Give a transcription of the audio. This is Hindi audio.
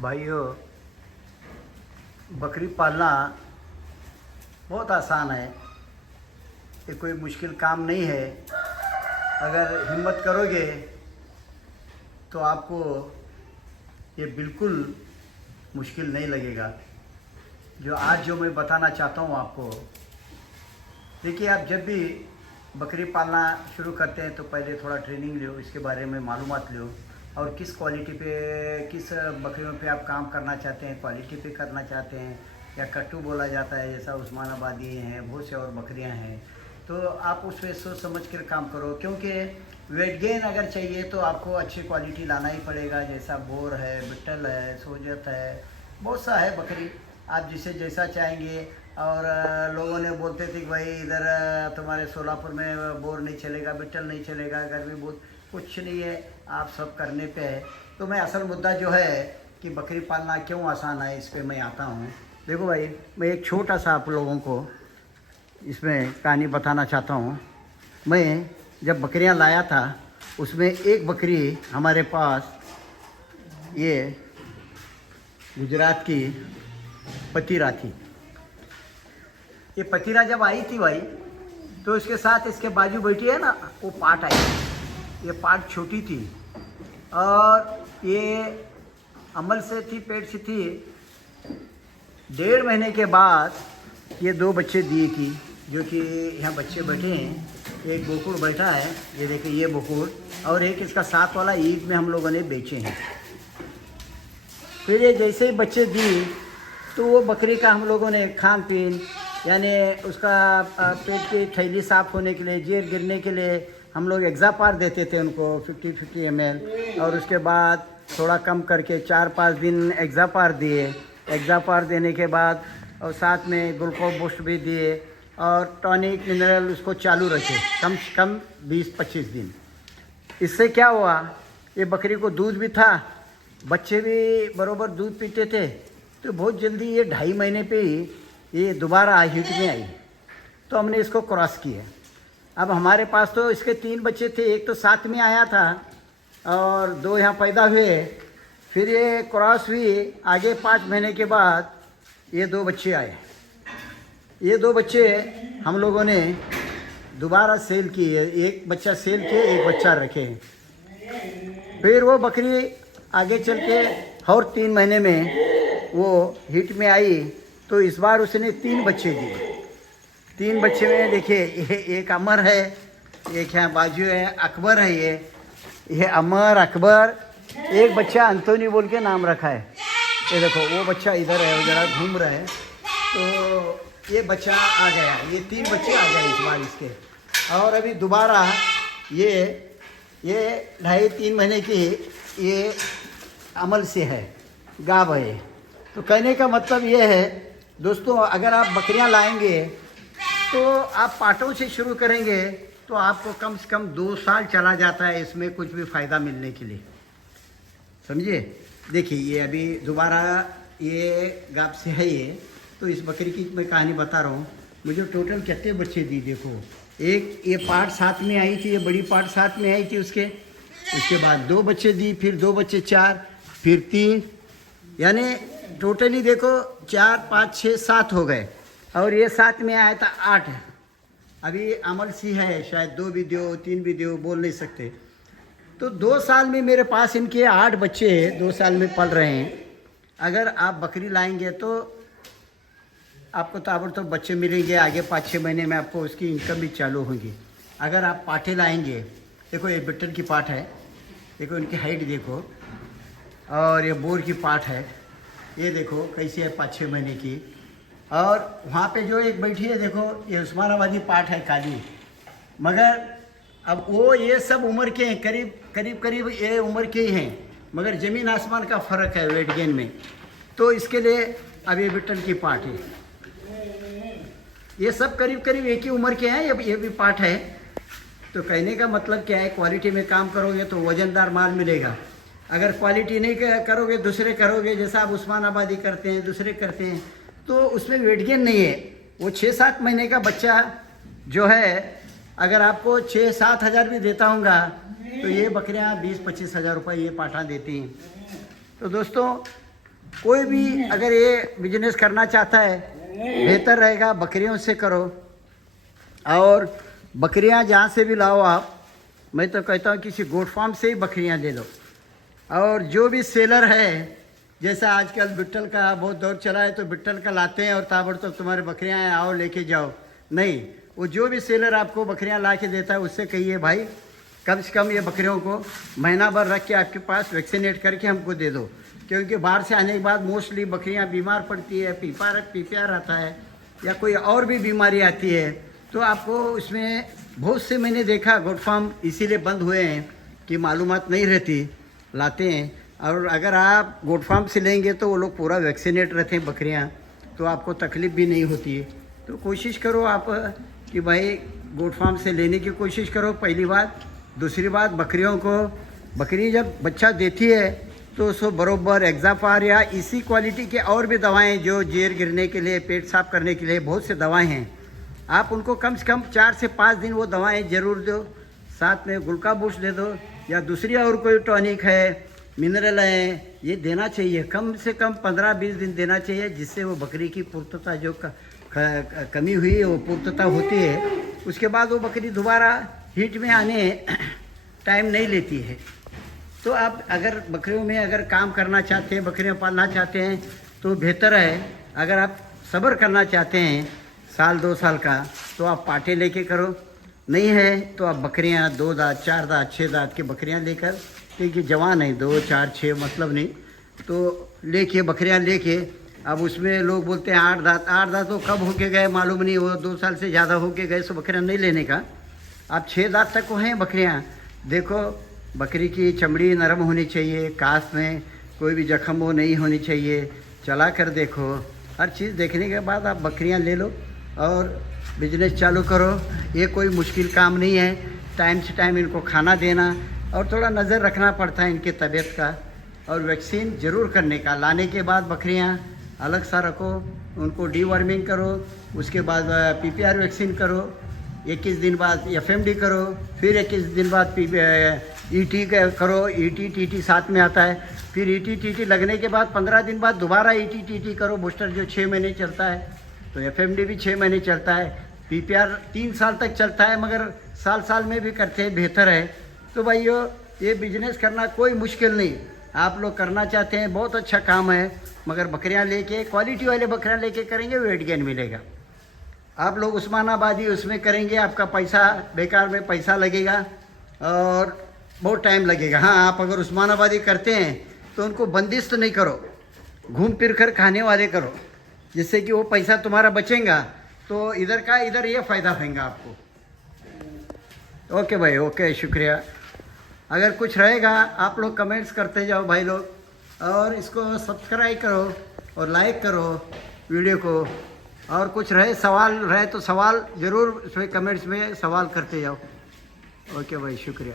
भाइयों, बकरी पालना बहुत आसान है। ये कोई मुश्किल काम नहीं है। अगर हिम्मत करोगे तो आपको ये बिल्कुल मुश्किल नहीं लगेगा। जो मैं बताना चाहता हूँ आपको, देखिए, आप जब भी बकरी पालना शुरू करते हैं तो पहले थोड़ा ट्रेनिंग लो, इसके बारे में मालूमात लो और किस क्वालिटी पे, किस बकरियों पे आप काम करना चाहते हैं, क्वालिटी पे करना चाहते हैं या कट्टू बोला जाता है, जैसा उस्मानाबादी हैं, बहुत से और बकरियां हैं। तो आप उस पर सोच समझ कर काम करो, क्योंकि वेट गेन अगर चाहिए तो आपको अच्छी क्वालिटी लाना ही पड़ेगा। जैसा बोर है, बिट्टल है, सोजत है, बहुत सा है बकरी, आप जिसे जैसा चाहेंगे। और लोगों ने बोलते थे कि भाई इधर तुम्हारे सोलापुर में बोर नहीं चलेगा, बिट्टल नहीं चलेगा, गर्मी बहुत, कुछ नहीं है, आप सब करने पे है। तो मैं असल मुद्दा जो है कि बकरी पालना क्यों आसान है, इस पर मैं आता हूँ। देखो भाई, मैं एक छोटा सा आप लोगों को इसमें कहानी बताना चाहता हूँ। मैं जब बकरियाँ लाया था, उसमें एक बकरी हमारे पास ये गुजरात की पतीरा थी। ये पतीरा जब आई थी भाई, तो इसके साथ इसके बाजू बैठी है ना, वो पाट आई। ये पाट छोटी थी और ये अमल से थी, पेट से थी। 1.5 महीने के बाद ये 2 बच्चे दिए थी, जो कि यहाँ बच्चे बैठे हैं। एक बोकुड़ बैठा है, ये देखिए, ये बोकुड़, और एक इसका साथ वाला ईद में हम लोगों ने बेचे हैं। फिर ये जैसे ही बच्चे दी तो वो बकरी का हम लोगों ने खान पीन, यानी उसका पेट की थैली साफ़ होने के लिए, जेर गिरने के लिए हम लोग एग्जापार देते थे उनको 50-50 ml, और उसके बाद थोड़ा कम करके 4-5 दिन एग्जापार दिए। एग्जापार देने के बाद और साथ में ग्लूकोज बूस्ट भी दिए और टॉनिक मिनरल उसको चालू रखे कम से कम 20-25 दिन। इससे क्या हुआ, ये बकरी को दूध भी था, बच्चे भी बरोबर दूध पीते थे। तो बहुत जल्दी ये 2.5 महीने पे ही ये दोबारा हीट में आई। तो हमने इसको क्रॉस किया। अब हमारे पास तो इसके 3 बच्चे थे, एक तो साथ में आया था और 2 यहाँ पैदा हुए। फिर ये क्रॉस हुई, आगे 5 महीने के बाद ये 2 बच्चे आए। ये 2 बच्चे हम लोगों ने दोबारा सेल किए, एक बच्चा सेल किए, एक बच्चा रखे। फिर वो बकरी आगे चल के और 3 महीने में वो हीट में आई, तो इस बार उसने 3 बच्चे दिए। 3 बच्चे में देखिए, ये एक अमर है, एक यहाँ बाजू है अकबर है, ये अमर अकबर। एक बच्चा अंतोनी बोल के नाम रखा है, ये देखो वो बच्चा इधर है, वो जरा घूम रहा है। तो ये बच्चा आ गया, ये 3 बच्चे आ गए इस बार इसके। और अभी दोबारा ये 2.5-3 महीने की ये अमल से है, गाभ है। तो कहने का मतलब ये है दोस्तों, अगर आप बकरियां लाएंगे तो आप पाटों से शुरू करेंगे तो आपको कम से कम 2 साल चला जाता है इसमें कुछ भी फ़ायदा मिलने के लिए, समझिए। देखिए, ये अभी दोबारा ये गाभ से है ये। तो इस बकरी की मैं कहानी बता रहा हूँ। मुझे टोटल कितने बच्चे दी, देखो, एक ये पार्ट साथ में आई थी, ये बड़ी पार्ट साथ में आई थी उसके बाद 2 बच्चे दी, फिर 2 बच्चे 4, फिर 3, यानी टोटली देखो 4, 5, 6, 7 हो गए। और ये साथ में आया था 8। अभी अमल सी है, शायद 2 भी दो, 3 भी दो, बोल नहीं सकते। तो 2 साल में मेरे पास इनके 8 बच्चे 2 साल में पल रहे हैं। अगर आप बकरी लाएंगे तो आपको ताबड़तोड़ बच्चे मिलेंगे, आगे 5-6 महीने में आपको उसकी इनकम भी चालू होगी। अगर आप पाठे लाएंगे, देखो ये बिट्टल की पाठ है, देखो इनकी हाइट देखो, और ये बोर की पाठ है, ये देखो कैसी है 5-6 महीने की। और वहाँ पे जो एक बैठी है, देखो ये उस्मानाबादी पाठ है काली। मगर अब वो ये सब उम्र के हैं, करीब ये उम्र के ही हैं, मगर ज़मीन आसमान का फ़र्क है वेट गेन में। तो इसके लिए अब ये बिट्टल की पाठ है, ये सब करीब एक ही उम्र के हैं, ये भी पाठ है। तो कहने का मतलब क्या है, क्वालिटी में काम करोगे तो वज़नदार माल मिलेगा। अगर क्वालिटी नहीं करोगे, दूसरे करोगे, जैसा आप उस्मानाबादी करते हैं, दूसरे करते हैं, तो उसमें वेट गेन नहीं है। वो 6-7 महीने का बच्चा जो है, अगर आपको 6-7 हज़ार भी देता होगा तो ये बकरियां 20-25 हज़ार रुपये ये पाठा देती हैं। तो दोस्तों, कोई भी अगर ये बिजनेस करना चाहता है बेहतर रहेगा बकरियों से करो। और बकरियां जहाँ से भी लाओ आप, मैं तो कहता हूँ किसी गोट फार्म से ही बकरियां ले लो। और जो भी सेलर है, जैसा आजकल बिट्टल का बहुत दौर चला है, तो बिट्टल का लाते हैं और ताबड़तोड़ तुम्हारे बकरियां हैं आओ लेके जाओ, नहीं। वो जो भी सेलर आपको बकरियां ला के देता है उससे कहिए भाई कम से कम ये बकरियों को महीना भर रख के आपके पास वैक्सीनेट करके हमको दे दो, क्योंकि बाहर से आने के बाद मोस्टली बकरियां बीमार पड़ती है, पीपीआर आता है या कोई और भी बीमारी आती है। तो आपको उसमें बहुत से मैंने देखा गोट फार्म इसीलिए बंद हुए हैं कि मालूमात नहीं रहती, लाते हैं। और अगर आप गोट फार्म से लेंगे तो वो लोग पूरा वैक्सीनेट रहते हैं बकरियां, तो आपको तकलीफ़ भी नहीं होती है। तो कोशिश करो आप कि भाई गोट फार्म से लेने की कोशिश करो, पहली बात। दूसरी बात, बकरियों को, बकरी जब बच्चा देती है तो उसको बरोबर एग्जापार या इसी क्वालिटी के और भी दवाएं, जो जेर गिरने के लिए, पेट साफ करने के लिए बहुत से दवाएं हैं, आप उनको कम से कम 4 से 5 दिन वो दवाएं ज़रूर दो। साथ में गुल्का बूस्ट दे दो या दूसरी और कोई टॉनिक है, मिनरल है, ये देना चाहिए। कम से कम 15-20 दिन देना चाहिए, जिससे वो बकरी की पुर्तता जो कमी हुई है वो पुर्तता होती है। उसके बाद वो बकरी दोबारा हीट में आने टाइम नहीं लेती है। तो आप अगर बकरियों में अगर काम करना चाहते हैं, बकरियां पालना चाहते हैं तो बेहतर है। अगर आप सब्र करना चाहते हैं 1-2 साल का, तो आप पाटे लेके करो, नहीं है तो आप बकरियां 2 दांत 4 दांत 6 दांत की बकरियां लेकर, क्योंकि जवान है 2 4 6 मतलब नहीं, तो लेके बकरियां लेके, अब उसमें लोग बोलते हैं 8 दांत तो कब होके गए मालूम नहीं, वो 2 साल से ज़्यादा होके गए, सो बकरियां नहीं लेने का। आप 6 दांत तक को हैं बकरियां। देखो बकरी की चमड़ी नरम होनी चाहिए, कास में कोई भी जख्म वो नहीं होनी चाहिए, चला कर देखो। हर चीज़ देखने के बाद आप बकरियां ले लो और बिजनेस चालू करो। ये कोई मुश्किल काम नहीं है। टाइम से टाइम इनको खाना देना और थोड़ा नज़र रखना पड़ता है इनकी तबीयत का, और वैक्सीन ज़रूर करने का। लाने के बाद बकरियां अलग सा रखो, उनको डीवर्मिंग करो, उसके बाद पीपीआर वैक्सीन करो, 21 दिन बाद एफएमडी करो, फिर 21 दिन बाद ईटी करो। ईटी टीटी साथ में आता है। फिर ईटी टीटी लगने के बाद 15 दिन बाद दोबारा ईटी टीटी करो, बूस्टर जो 6 महीने चलता है। तो एफएमडी भी 6 महीने चलता है। पीपीआर 3 साल तक चलता है, मगर साल में भी करते हैं, बेहतर है। तो भाइयों, ये बिजनेस करना कोई मुश्किल नहीं। आप लोग करना चाहते हैं, बहुत अच्छा काम है, मगर बकरियां लेके, क्वालिटी वाले बकरियां लेके करेंगे, वेट गेन मिलेगा। आप लोग उस्मानाबादी उसमें करेंगे, आपका पैसा बेकार में पैसा लगेगा और बहुत टाइम लगेगा। हाँ, आप अगर उस्मानाबादी करते हैं तो उनको बंदिश नहीं करो, घूम फिर कर खाने वाले करो, जिससे कि वो पैसा तुम्हारा बचेगा, तो इधर का इधर ये फ़ायदा होगा आपको। ओके भाई, ओके, शुक्रिया। अगर कुछ रहेगा आप लोग कमेंट्स करते जाओ भाई लोग, और इसको सब्सक्राइब करो और लाइक करो वीडियो को। और कुछ रहे, सवाल रहे तो सवाल ज़रूर इसमें कमेंट्स में सवाल करते जाओ। ओके भाई, शुक्रिया।